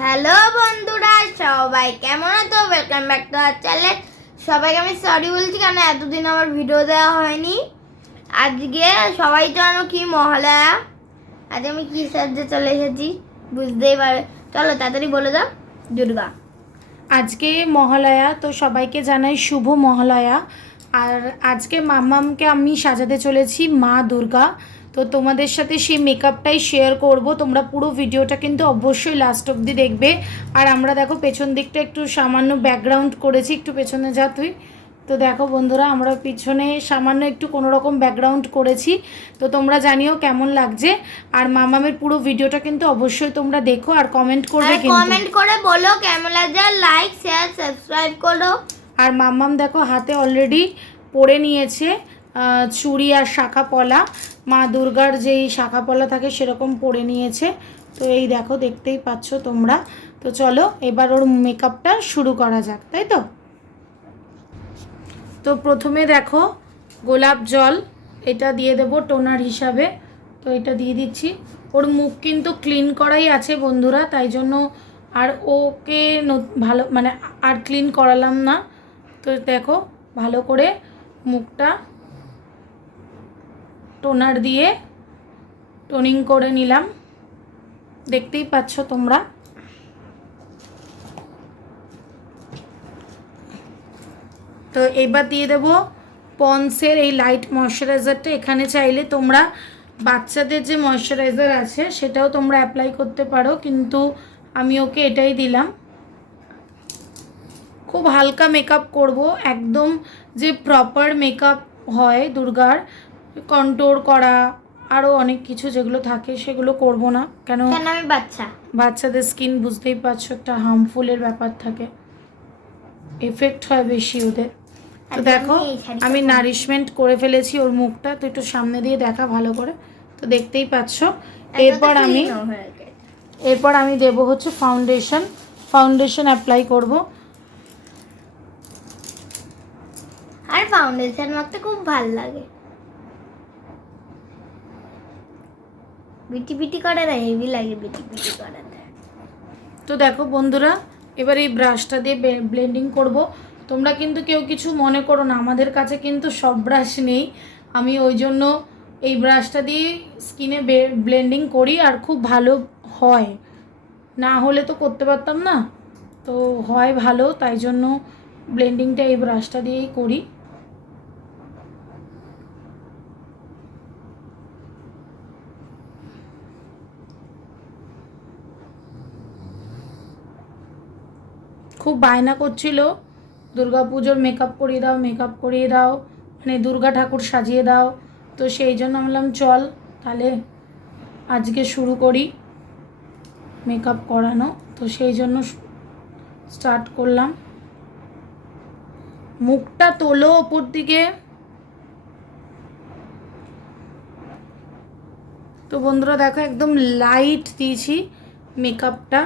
Hello বন্ধুরা, সবাই কেমন আছো? Welcome back to our channel সবাইকে আমি সরি বলছি কারণ এতদিন আমার ভিডিও দেওয়া হয়নি। আজকে সবাই জানো কি মহালয়া আজ আমি কি সাহায্যে চলে এসেছি, বুঝতেই পারবে চলো তাড়াতাড়ি বলে দাও, দুর্গা। আজকে মহালয়া, তো সবাইকে জানাই শুভ মহালয়া। আর আজকে মাম্মামকে আমি সাজাতে চলেছি মা দুর্গা। তো তোমাদের সাথে সেই মেকআপটাই শেয়ার করব। তোমরা পুরো ভিডিওটা কিন্তু অবশ্যই লাস্ট অবধি দেখবে। আর আমরা দেখো পেছন দিকটা একটু সামান্য ব্যাকগ্রাউন্ড করেছি একটু পেছনে যা তুই। তো দেখো বন্ধুরা আমরা পিছনে সামান্য একটু কোনো রকম ব্যাকগ্রাউন্ড করেছি। তো তোমরা জানিও কেমন লাগছে। আর মামামের পুরো ভিডিওটা কিন্তু অবশ্যই তোমরা দেখো আর কমেন্ট করবে কিন্তু। কমেন্ট করে বলো কেমন লাগছে। লাইক শেয়ার সাবস্ক্রাইব করো। আর মাম্মাম দেখো হাতে অলরেডি পরে নিয়েছে চুড়ি আর শাখা পলা। মা দুর্গার যেই শাখা পলা থাকে সেরকম পরে নিয়েছে। তো এই দেখো, দেখতেই পাচ্ছ তোমরা। তো চলো, এবার ওর মেকআপটা শুরু করা যাক, তাই তো? তো প্রথমে দেখো, গোলাপ জল, এটা দিয়ে দেবো টোনার হিসাবে। তো এটা দিয়ে দিচ্ছি। ওর মুখ কিন্তু ক্লিন করাই আছে বন্ধুরা, তাই জন্য আর ওকে ভালো মানে আর ক্লিন করালাম না। তো দেখো, ভালো করে মুখটা টোনার দিয়ে টোনিং করে নিলাম। দেখতেই পাচ্ছ তোমরা। তো এবার দিয়ে দেবো পন্সের এই লাইট ময়শ্চারাইজারটা এখানে চাইলে তোমরা বাচ্চাদের যে ময়শ্চারাইজার আছে, সেটাও তোমরা অ্যাপ্লাই করতে পারো, কিন্তু আমি ওকে এটাই দিলাম। খুব হালকা মেকআপ করব, একদম যে প্রপার মেকআপ হয় দুর্গার কন্ট্রোল করা আরও অনেক কিছু যেগুলো থাকে সেগুলো করব না। কেন? কেন আমি বাচ্চা? বাচ্চাদের স্কিন বুঝতেই পারছ একটা হার্মফুলের ব্যাপার থাকে। এফেক্ট হয় বেশি ওদের। তো দেখো আমি। নারিশমেন্ট করে ফেলেছি ওর মুখটা তো একটু সামনে দিয়ে দেখা ভালো করে। তো দেখতেই পাচ্ছ। এরপর আমি এরপর আমি দেব হচ্ছে ফাউন্ডেশন ফাউন্ডেশন অ্যাপ্লাই করব। আর ফাউন্ডেশন মাখতে খুব ভালো লাগে। বিটি বিটি করে না, হেভি লাগে বিটি বিটি করাতে তো দেখো বন্ধুরা, এবার এই ব্রাশটা দিয়ে ব্লেন্ডিং করব। তোমরা কিন্তু কেউ কিছু মনে করো না, আমাদের কাছে কিন্তু সব ব্রাশ নেই। আমি ওই জন্য এই ব্রাশটা দিয়ে স্কিনে ব্লেন্ডিং করি আর খুব ভালো হয়। না হলে তো করতে পারতাম না। তো হয় ভালো, তাই জন্য ব্লেন্ডিংটা এই ব্রাশটা দিয়েই করি। খুব বায়না করছিল। দুর্গা পুজোর মেকআপ করিয়ে দাও মেকআপ করিয়ে দাও মানে দুর্গা ঠাকুর সাজিয়ে দাও। তো সেই জন্য বললাম, চল তাহলে আজকে শুরু করি মেকআপ করানো। তো সেই জন্য স্টার্ট করলাম। মুখটা তোলো ওপর দিকে। তো বন্ধুরা দেখো, একদম লাইট দিয়েছি মেকআপটা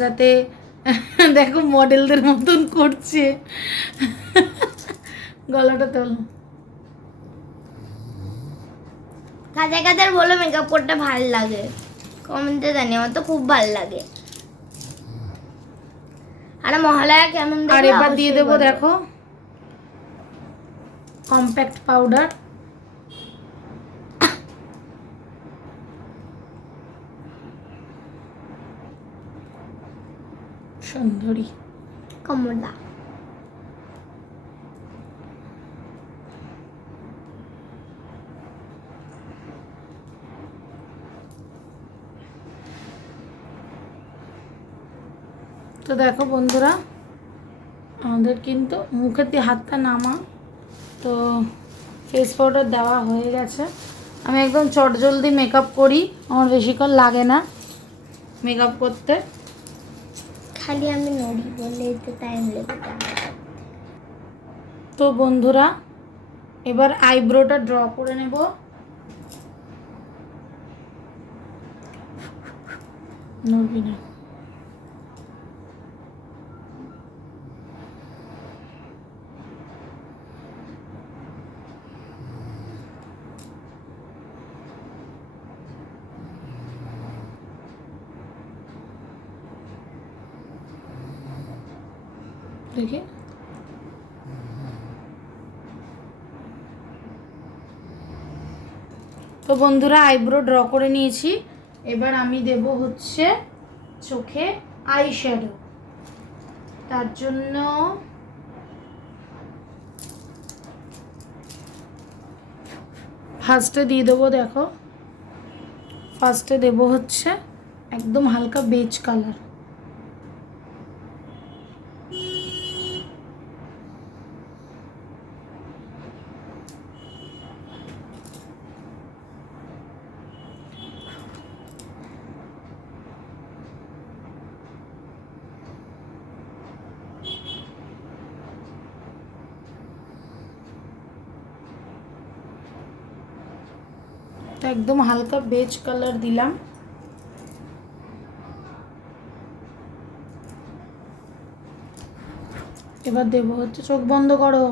যাতে দেখো মডেলদের মতন করছে। গলাটা তোল। কাজে কাজের বলে মেকআপ করতে ভালো লাগে? কমেন্টে জানি আমার তো খুব ভালো লাগে। আর মহালয়া কেমন আর এবার দিয়ে দেবো দেখো। কম্প্যাক্ট পাউডার সুন্দরী। কমলা। তো দেখো বন্ধুরা আমাদের কিন্তু মুখের দিয়ে হাতটা নামা তো ফেস পাউডার দেওয়া হয়ে গেছে। আমি একদম চটজলদি মেকআপ করি আমার বেশিক্ষণ লাগে না মেকআপ করতে। খালি আমি নড়ি বলে টাইম লেগে তো বন্ধুরা, এবার আইব্রোটা ড্র করে নেব। নড়বি না। দেখি তো বন্ধুরা আইব্রো ড্র করে নিয়েছি। এবার আমি দেব হচ্ছে চোখে আই শ্যাডো তার জন্য ফার্স্টে দিয়ে দেবো, দেখো। ফার্স্টে দেব হচ্ছে একদম হালকা বেজ কালার তো একদম হালকা বেজ কালার দিলাম। এবার দেবো হচ্ছে চোখ বন্ধ করো।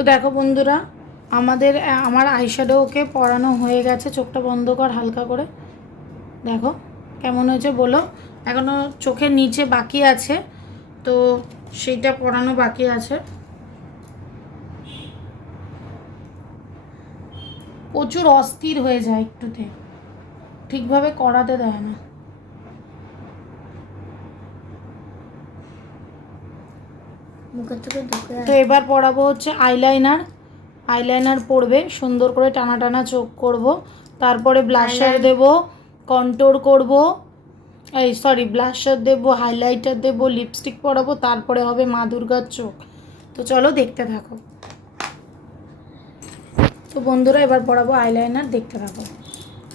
তো দেখো বন্ধুরা, আমাদের আমার আইশ্যাডোকে পরানো হয়ে গেছে, চোখটা বন্ধ কর হালকা করে। দেখো কেমন হয়েছে বলো। এখনও চোখের নিচে বাকি আছে, তো সেইটা পরানো বাকি আছে। প্রচুর অস্থির হয়ে যায় একটুতে। ঠিকভাবে করাতে দেয় না মুখের থেকে ঢুকে তো এবার পরাবো হচ্ছে আইলাইনার আইলাইনার পরবে সুন্দর করে টানা টানা চোখ করব। তারপরে ব্লাশার দেব কন্ট্রোর করব। এই সরি ব্লাশার দেব হাইলাইটার দেব লিপস্টিক পরাবো তারপরে হবে মা দুর্গার চোখ। তো চলো দেখতে থাকো। তো বন্ধুরা এবার পরাবো আইলাইনার দেখতে থাকো।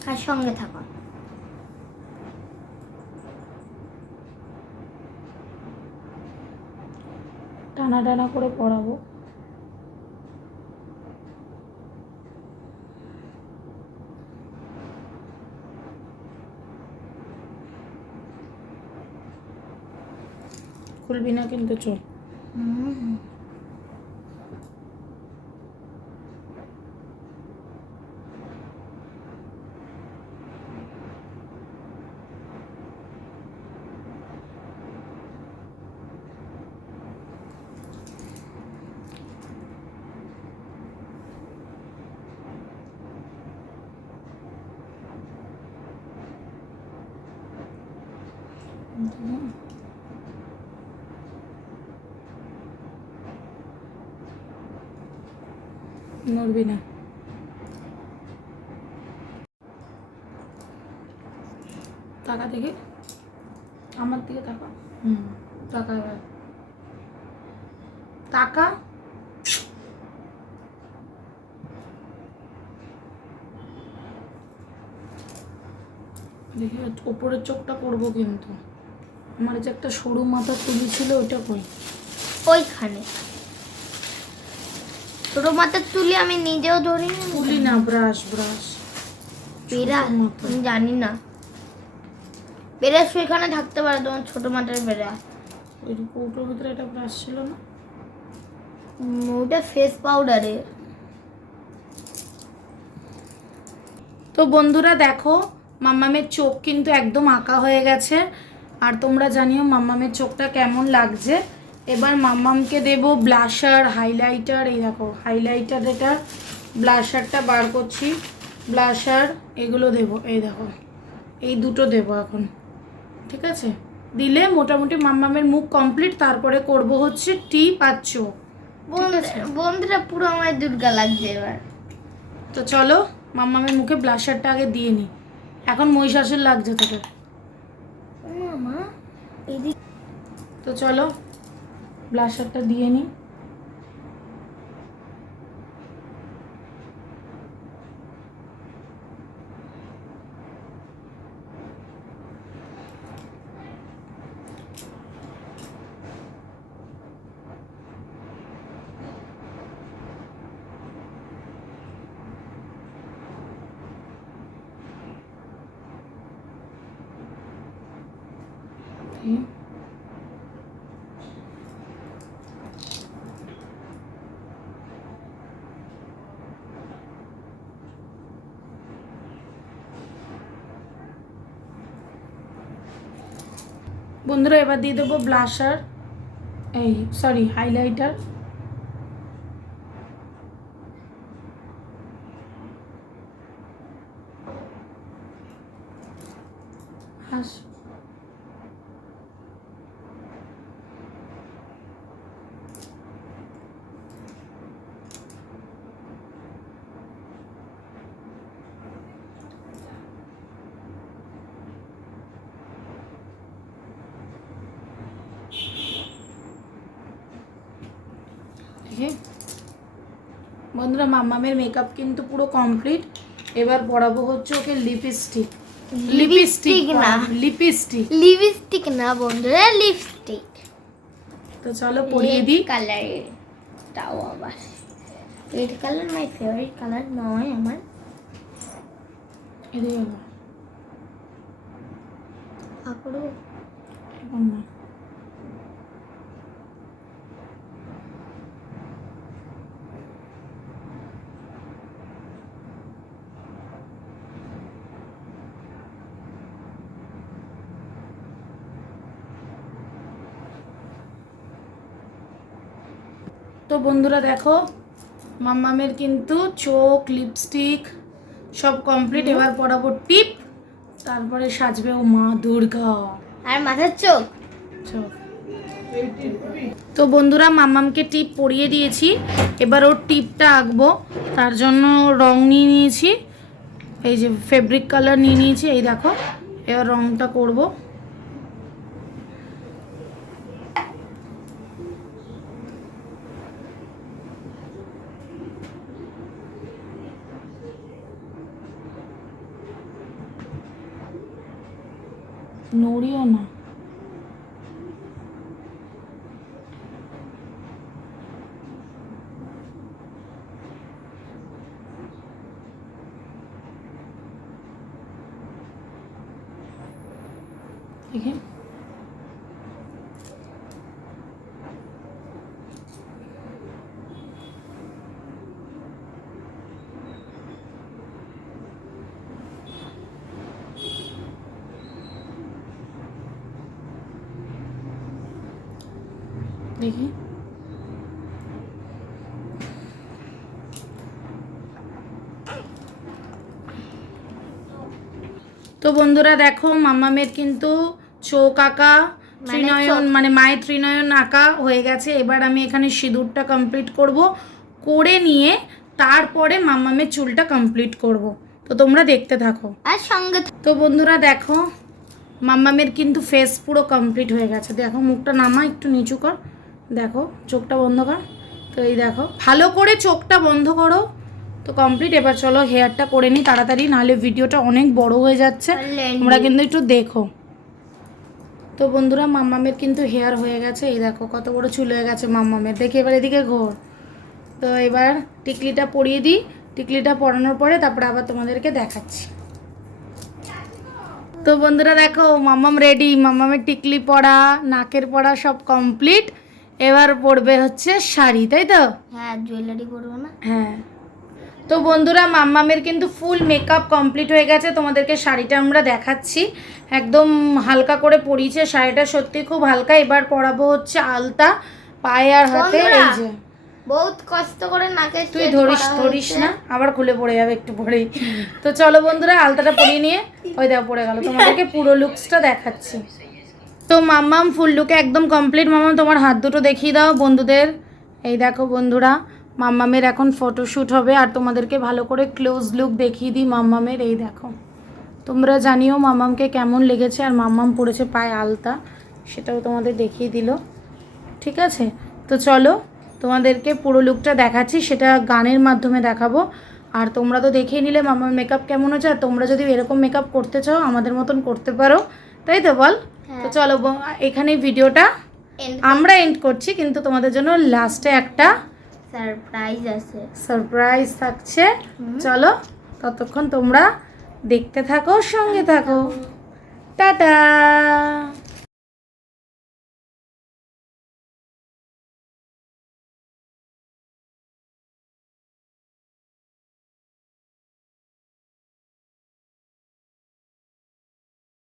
আর সঙ্গে থাকো। টানা টানা করে পড়াবো। খুলবি না কিন্তু চল। হুম। নড়বি না। টাকা থেকে আমার দিকে টাকা হুম। টাকা এবার। টাকা দেখি ওপরের চোখটা করব কিন্তু। আমার যে একটা সরু মাথা তুলি ছিল ওইটা কই? ওইখানে। মাথার তুলি আমি নিজেও ধরি। তুলি না ব্রাশ ব্রাশ ছোট আমি জানি না। পেরাস ওইখানে থাকতে পারে তোমার ছোট মাথার পেরা ওই কৌটোর ভিতরে একটা ব্রাশ ছিল না? ওটা ফেস পাউডারের তো বন্ধুরা দেখো মাম্মামের চোখ কিন্তু একদম আঁকা হয়ে গেছে। আর তোমরা জানিও মাম্মামের চোখটা কেমন লাগছে। এবার মাম্মামকে দেব ব্লাশার হাইলাইটার এই দেখো হাইলাইটার এটা ব্লাশারটা বার করছি ব্লাশার এগুলো দেব এই দেখো এই দুটো দেব এখন ঠিক আছে? দিলে মোটামুটি মাম্মামের মুখ কমপ্লিট তারপরে করব হচ্ছে টিপ আর চোখ বন্ধুরা পুরো আমার দুর্গা লাগছে এবার। তো চলো মাম্মামের মুখে ব্লাশারটা আগে দিয়ে নি এখন মহিষাসুর লাগছে তোকে। তো চলো ব্লাশারটা দিয়ে নিই Okay. বন্ধুরা এবার দিয়ে দেবো ব্লাশার এই সরি হাইলাইটার হাস ঠিক আছে? বন্ধুরা মাম্মামের মেকআপ কিন্তু পুরো কমপ্লিট এবার পরাবো হচ্ছে ওকে লিপস্টিক লিপস্টিক না। লিপস্টিক লিপস্টিক না বন্ধুরা লিপস্টিক তো চলো পরিয়ে দিই। কালারের তাও আবার। Red colour my favourite colour নয় আমার। এদিকে। কাকুরু এখন না। তো বন্ধুরা দেখো মাম্মামের কিন্তু চোখ লিপস্টিক সব কমপ্লিট এবার পরাবো টিপ তারপরে সাজবে ও মা দুর্গা। আর মাথার চোখ? চোখ। তো বন্ধুরা মাম্মামকে টিপ পরিয়ে দিয়েছি। এবার ওর টিপটা আঁকবো। তার জন্য রং নিয়ে নিয়েছি। এই যে ফেব্রিক কালার নিয়ে নিয়েছি। এই দেখো এবার রংটা করব। নড়িও না। দেখি দেখি তো বন্ধুরা দেখো মামামের কিন্তু চোখ আঁকা মানে ত্রিনয়ন মানে মায়ের ত্রিনয়ন আঁকা হয়ে গেছে। এবার আমি এখানে সিঁদুরটা কমপ্লিট করব করে নিয়ে তারপরে মামামের চুলটা কমপ্লিট করব। তো তোমরা দেখতে থাকো। আর সঙ্গে তো বন্ধুরা দেখো মাম্মামের কিন্তু ফেস পুরো কমপ্লিট হয়ে গেছে। দেখো মুখটা নামা একটু নিচু কর। দেখো চোখটা বন্ধ কর। তো এই দেখো ভালো করে চোখটা বন্ধ করো। তো কমপ্লিট এবার চলো হেয়ারটা করে নিই তাড়াতাড়ি নাহলে ভিডিওটা অনেক বড় হয়ে যাচ্ছে। তোমরা কিন্তু একটু দেখো। তো বন্ধুরা মাম্মামের কিন্তু হেয়ার হয়ে গেছে। এই দেখো কত বড় চুল হয়ে গেছে মাম্মামের। দেখে এবার এদিকে ঘোর। তো এবার টিকলিটা পরিয়ে দিই। টিকলিটা পরানোর পরে তারপরে আবার তোমাদেরকে দেখাচ্ছি। তো বন্ধুরা দেখো মাম্মাম রেডি মাম্মামের টিকলি পরা নাকের পরা সব কমপ্লিট এবার পড়বে হচ্ছে শাড়ি তাই তো? হ্যাঁ জুয়েলারি করব না। হ্যাঁ। তো বন্ধুরা মাম্মামের কিন্তু ফুল মেকআপ কমপ্লিট হয়ে গেছে। তোমাদেরকে শাড়িটা আমরা দেখাচ্ছি। একদম হালকা করে পরিয়েছে। শাড়িটা সত্যি খুব হালকা। এবার পরাবো হচ্ছে আলতা পায়ে আর হাতে। এই যে বহুত কষ্ট করে নাকে তুই ধরিস ধরিস না। আবার খুলে পড়ে যাবে একটু পরেই। তো চলো বন্ধুরা আলতাটা পরিয়ে নিয়ে ওই দেখো পড়ে গেল। তোমাদেরকে পুরো লুকসটা দেখাচ্ছি। তো মাম্মাম ফুল লুকে একদম কমপ্লিট মাম্মাম তোমার হাত দুটো দেখিয়ে দাও বন্ধুদের। এই দেখো বন্ধুরা মাম্মামের এখন ফটোশ্যুট হবে আর তোমাদেরকে ভালো করে ক্লোজ লুক দেখিয়ে দিই মাম্মামের এই দেখো। তোমরা জানিও মাম্মামকে কেমন লেগেছে আর মাম্মাম পড়েছে পায়ে আলতা সেটাও তোমাদের দেখিয়ে দিল। ঠিক আছে? তো চলো তোমাদেরকে পুরো লুকটা দেখাচ্ছি সেটা গানের মাধ্যমে দেখাবো। আর তোমরা তো দেখেই নিলে মামার মেকআপ কেমন হচ্ছে আর তোমরা যদি এরকম মেকআপ করতে চাও আমাদের মতন করতে পারো। তাই তো বল? হ্যাঁ। তো চলো এখানে ভিডিওটা আমরা এন্ড করছি কিন্তু তোমাদের জন্য লাস্টে একটা সারপ্রাইজ আছে। সারপ্রাইজ থাকছে। চলো ততক্ষণ তোমরা দেখতে থাকো সঙ্গে থাকো। টাটা!